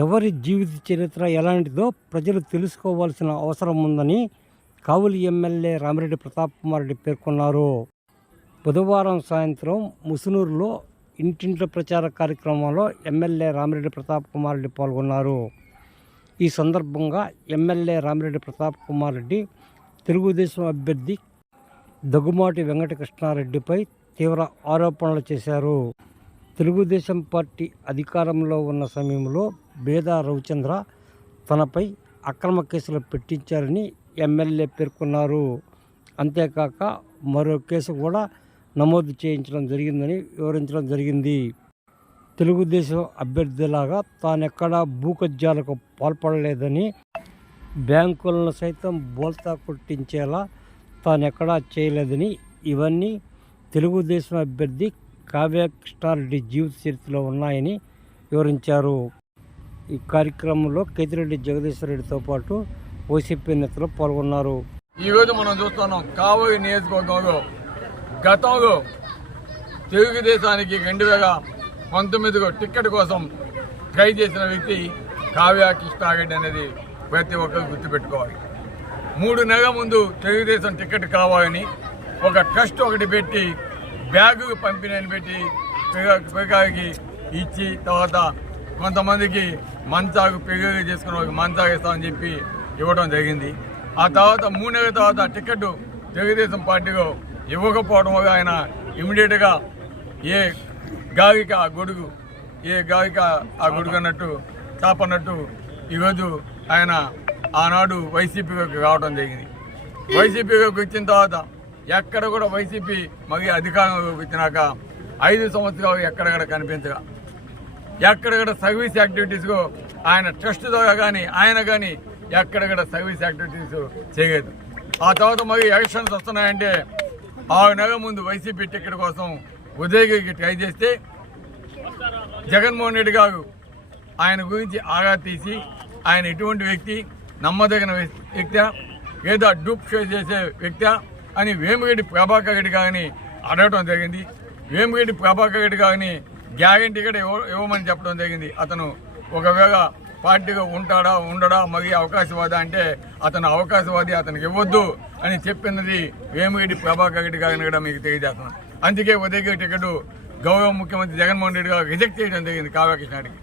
ఎవరి జీవిత చరిత్ర ఎలాంటిదో ప్రజలు తెలుసుకోవాల్సిన అవసరం ఉందని కావలి ఎమ్మెల్యే రామిరెడ్డి ప్రతాప్ కుమార్ రెడ్డి పేర్కొన్నారు. బుధవారం సాయంత్రం ముసునూరులో ఇంటింటి ప్రచార కార్యక్రమంలో ఎమ్మెల్యే రామిరెడ్డి ప్రతాప్ కుమార్ రెడ్డి పాల్గొన్నారు. ఈ సందర్భంగా ఎమ్మెల్యే రామిరెడ్డి ప్రతాప్ కుమార్ రెడ్డి తెలుగుదేశం అభ్యర్థి దగ్గుమాటి వెంకటకృష్ణారెడ్డిపై తీవ్ర ఆరోపణలు చేశారు. తెలుగుదేశం పార్టీ అధికారంలో ఉన్న సమయంలో బేదా రవిచంద్ర తనపై అక్రమ కేసులు పెట్టించారని ఎమ్మెల్యే పేర్కొన్నారు. అంతేకాక మరో కేసు కూడా నమోదు చేయించడం జరిగిందని వివరించడం జరిగింది. తెలుగుదేశం అభ్యర్థిలాగా తానెక్కడా భూకబ్జాలకు పాల్పడలేదని, బ్యాంకులను సైతం బోల్తా కొట్టించేలా తానెక్కడా చేయలేదని, ఇవన్నీ తెలుగుదేశం అభ్యర్థి కావ్యకృష్ణారెడ్డి జీవిత చరిత్రలో ఉన్నాయని వివరించారు. ఈ కార్యక్రమంలో కేతిరెడ్డి జగదీశ్వరరెడ్డితో పాటు వైసీపీ నేతలు పాల్గొన్నారు. ఈరోజు మనం చూస్తున్నాం కావలి నియోజకవర్గంలో గతంలో తెలుగుదేశానికి 2019 టికెట్ కోసం ట్రై చేసిన వ్యక్తి కావ్యకృష్ణారెడ్డి అనేది ప్రతి ఒక్కరు గుర్తుపెట్టుకోవాలి. 3 నెలల ముందు తెలుగుదేశం టికెట్ కావాలని ఒక ట్రస్ట్ ఒకటి పెట్టి బ్యాగు పంపిణీని పెట్టి పిల్లలకి ఇచ్చి తర్వాత కొంతమందికి మంచాకు పెళ్ళిళ్ళు చేసుకుని ఒక మంచాకు ఇస్తామని చెప్పి ఇవ్వడం జరిగింది. ఆ తర్వాత 3 నెలల తర్వాత టికెట్ తెలుగుదేశం పార్టీలో ఇవ్వకపోవడం వల్ల ఆయన ఇమీడియట్గా ఏ గాలికి ఆ గొడుగు అన్నట్టు చాపన్నట్టు ఈరోజు ఆయన ఆనాడు వైసీపీలోకి రావడం జరిగింది. వైసీపీలోకి వచ్చిన తర్వాత ఎక్కడ కూడా వైసీపీ మళ్ళీ అధికారంలోకి వచ్చినాక 5 సంవత్సరాలు ఎక్కడెక్కడ కనిపించగా ఎక్కడెక్కడ సర్వీస్ యాక్టివిటీస్లో ఆయన ట్రస్ట్ ద్వారా కానీ ఆయన కానీ ఎక్కడెక్కడ సర్వీస్ యాక్టివిటీస్ చేయలేదు. ఆ తర్వాత మళ్ళీ ఎలక్షన్స్ వస్తున్నాయంటే 6 నెలల ముందు వైసీపీ టికెట్ కోసం ఉదయగిరికి ట్రై చేస్తే జగన్మోహన్ రెడ్డి గారు ఆయన గురించి ఆరా తీసి ఆయన ఎటువంటి వ్యక్తి, నమ్మదగిన వ్యక్తి లేదా డూప్ షో చేసే వ్యక్తి అని వేమిరెడ్డి ప్రభాకర్ రెడ్డి గారిని అడగడం జరిగింది. వేమిరెడ్డి ప్రభాకర్ రెడ్డి గారిని గ్యారంటీ కూడా ఇవ్వమని చెప్పడం జరిగింది. అతను ఒకవేళ పార్టీగా ఉంటాడా ఉండడా మరి అవకాశవాది అంటే అతను అవకాశవాది, అతనికి ఇవ్వద్దు అని చెప్పినది వేమిరెడ్డి ప్రభాకర్ రెడ్డి గారిని కూడా మీకు తెలియజేస్తున్నాను. అందుకే ఉదయగిరి టికెట్ గౌరవ ముఖ్యమంత్రి జగన్మోహన్ రెడ్డి గారు రిజెక్ట్ చేయడం జరిగింది కావ్యకృష్ణారెడ్డికి.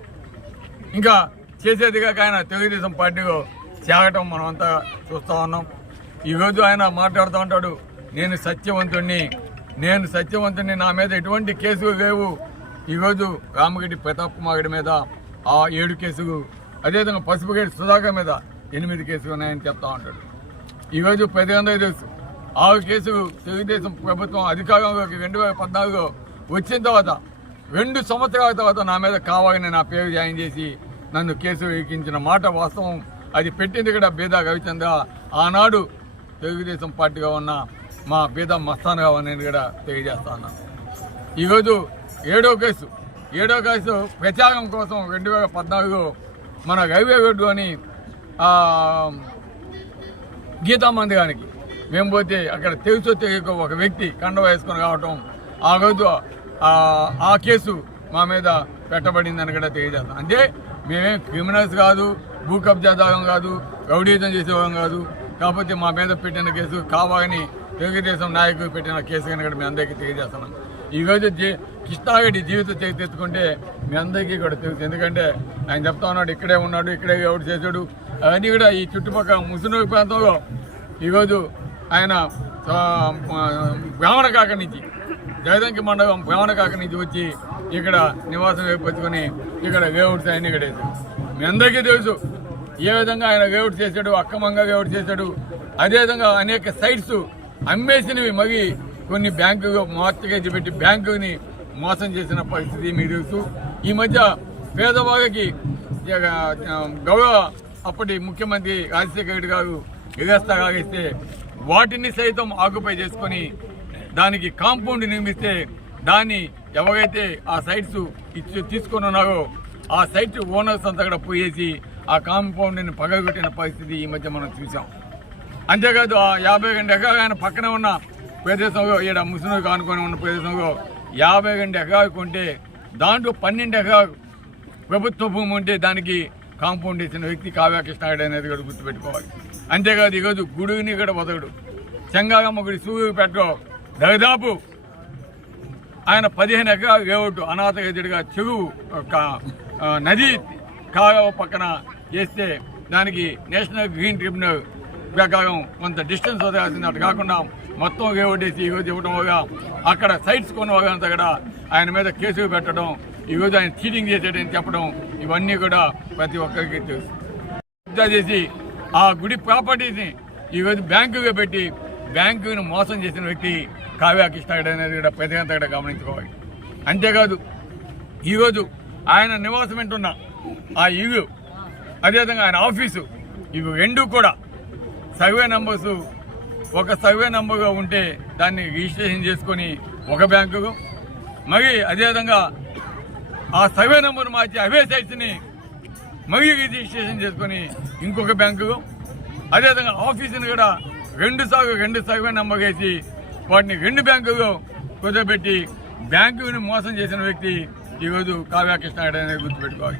ఇంకా చేసేదిగా ఆయన తెలుగుదేశం పార్టీలో చేరటం మనం అంతా చూస్తూ ఉన్నాం. ఈరోజు ఆయన మాట్లాడుతూ ఉంటాడు, నేను సత్యవంతుణ్ణి, నా మీద ఎటువంటి కేసులు లేవు. ఈరోజు రామిరెడ్డి ప్రతాప్ కుమార్ రెడ్డి మీద ఆ 7 కేసులు, అదేవిధంగా పసుపుగేడి సుధాకర్ మీద 8 కేసులు ఉన్నాయని చెప్తా ఉంటాడు. ఈరోజు ప్రజలందరూ తెలుసు 6 కేసులు తెలుగుదేశం ప్రభుత్వం అధికారంలోకి 2014లో వచ్చిన తర్వాత 2 సంవత్సరాల తర్వాత నా మీద కావాలని నా పేరు జాయిన్ చేసి నన్ను కేసులు ఎక్కించిన మాట వాస్తవం. అది పెట్టింది కూడా బేదా రవిచంద్ర, ఆనాడు తెలుగుదేశం పార్టీగా ఉన్న మా బేదా మస్తాన్ రావు అనేది కూడా తెలియజేస్తా ఉన్నాను. ఈరోజు 7వ కేసు ప్రచారం కోసం 2014లో మన రైల్వే రోడ్డు అని గీతా మందిరానికి మేము పోతే అక్కడ తెలియక ఒక వ్యక్తి కండ వేసుకొని రావటం, ఆ రోజు ఆ కేసు మా మీద పెట్టబడిందని కూడా తెలియజేస్తాం. అంటే మేమేం క్రిమినల్స్ కాదు, భూ కబ్జాదారం కాదు, రౌడీజం చేసేవాళ్ళం కాదు. కాకపోతే మా మీద పెట్టిన కేసు కావాలని తెలుగుదేశం నాయకులు పెట్టిన కేసు కనుక మీ అందరికీ తెలియజేస్తున్నాం. ఈరోజు కృష్ణారెడ్డి జీవిత చరిత్ర ఎత్తుకుంటే మీ అందరికీ కూడా తెలుసు. ఎందుకంటే ఆయన చెప్తా ఉన్నాడు, ఇక్కడే ఉన్నాడు, ఇక్కడే ఎవరు చేశాడు, అవన్నీ కూడా ఈ చుట్టుపక్కల ముసునూరు ప్రాంతంలో ఈరోజు ఆయన బ్రాహ్మణకాక నుంచి జగదంకి మండలం బ్రాహ్మణకాక నుంచి వచ్చి ఇక్కడ నివాసం ఏర్పరచుకొని ఇక్కడ లేఅవుట్స్ అన్నీ కూడా వేశాడు. మీ అందరికీ తెలుసు ఏ విధంగా ఆయన లేఅవుట్ చేశాడు, అక్రమంగా లేఅవుట్ చేశాడు. అదేవిధంగా అనేక సైట్స్ అమ్మేసినవి మరి కొన్ని బ్యాంకులు మార్టిగేజ్ పెట్టి బ్యాంకుని మోసం చేసిన పరిస్థితి మీకు తెలుసు. ఈ మధ్య పేదవాళ్ళకి గౌరవ అప్పటి ముఖ్యమంత్రి రాజశేఖర రెడ్డి గారు ఎగస్తా కాగిస్తే వాటిని సైతం ఆక్యుపై చేసుకొని దానికి కాంపౌండ్ నిర్మిస్తే దాన్ని ఎవరైతే ఆ సైట్స్ తీసుకొని ఉన్నారో ఆ సైట్ ఓనర్స్ అంతా కూడా పోయేసి ఆ కాంపౌండ్ని పగలగొట్టిన పరిస్థితి ఈ మధ్య మనం చూసాం. అంతేకాదు ఆ 52 ఎకరాలు ఆయన పక్కన ఉన్న ప్రదేశంలో ఈడ ముసునూరు కానుకొని ఉన్న ప్రదేశంలో 52 ఎకరాలు కొంటే దాంట్లో 12 ఎకరాలు ప్రభుత్వ భూమి ఉంటే దానికి కాంపౌండ్ ఇచ్చిన వ్యక్తి కావ్య కృష్ణారెడ్డి అనేది కూడా గుర్తుపెట్టుకోవాలి. అంతేకాదు ఈరోజు గుడిని కూడా బతకడు. చెంగాగమ్మ గుడి సూర్యు పెట్టో దాదాపు ఆయన 15 ఎకరాలు వేవట్టు అనాథగతిగా చెరువు నది కాలువ పక్కన వేస్తే దానికి నేషనల్ గ్రీన్ ట్రిబ్యునల్ ప్రకారం కొంత డిస్టెన్స్ వదలాల్సింది. అటు కాకుండా మొత్తం వేవట్టేసి ఈరోజు ఇవ్వడం వల్ల అక్కడ సైట్స్ కొన్న వాళ్ళంతా కూడా ఆయన మీద కేసులు పెట్టడం, ఈరోజు ఆయన చీటింగ్ చేసేటని చెప్పడం, ఇవన్నీ కూడా ప్రతి ఒక్కరికి తెలుసు. చేసి ఆ గుడి ప్రాపర్టీస్ని ఈరోజు బ్యాంకుగా పెట్టి బ్యాంకును మోసం చేసిన వ్యక్తి కావ్య కృష్ణారెడ్డి అనేది కూడా ప్రజలంతా కూడా గమనించుకోవాలి. అంతేకాదు ఈరోజు ఆయన నివాసం ఉంటున్న ఆ ఇల్లు, అదేవిధంగా ఆయన ఆఫీసు, ఇవి రెండు కూడా సర్వే నంబర్స్ ఒక సర్వే నంబర్గా ఉంటే దాన్ని రిజిస్ట్రేషన్ చేసుకొని ఒక బ్యాంకుకు, మరి అదేవిధంగా ఆ సర్వే నంబర్ మార్చి అవే సైట్స్ని మరీ రిజిస్ట్రేషన్ చేసుకొని ఇంకొక బ్యాంకుకు, అదేవిధంగా ఆఫీసుని కూడా 2 సర్వే నంబర్ వేసి వాటిని 2 బ్యాంకులు కుదరబెట్టి బ్యాంకుని మోసం చేసిన వ్యక్తి ఈరోజు కావ్య కృష్ణారెడ్డి అనేది గుర్తుపెట్టుకోవాలి.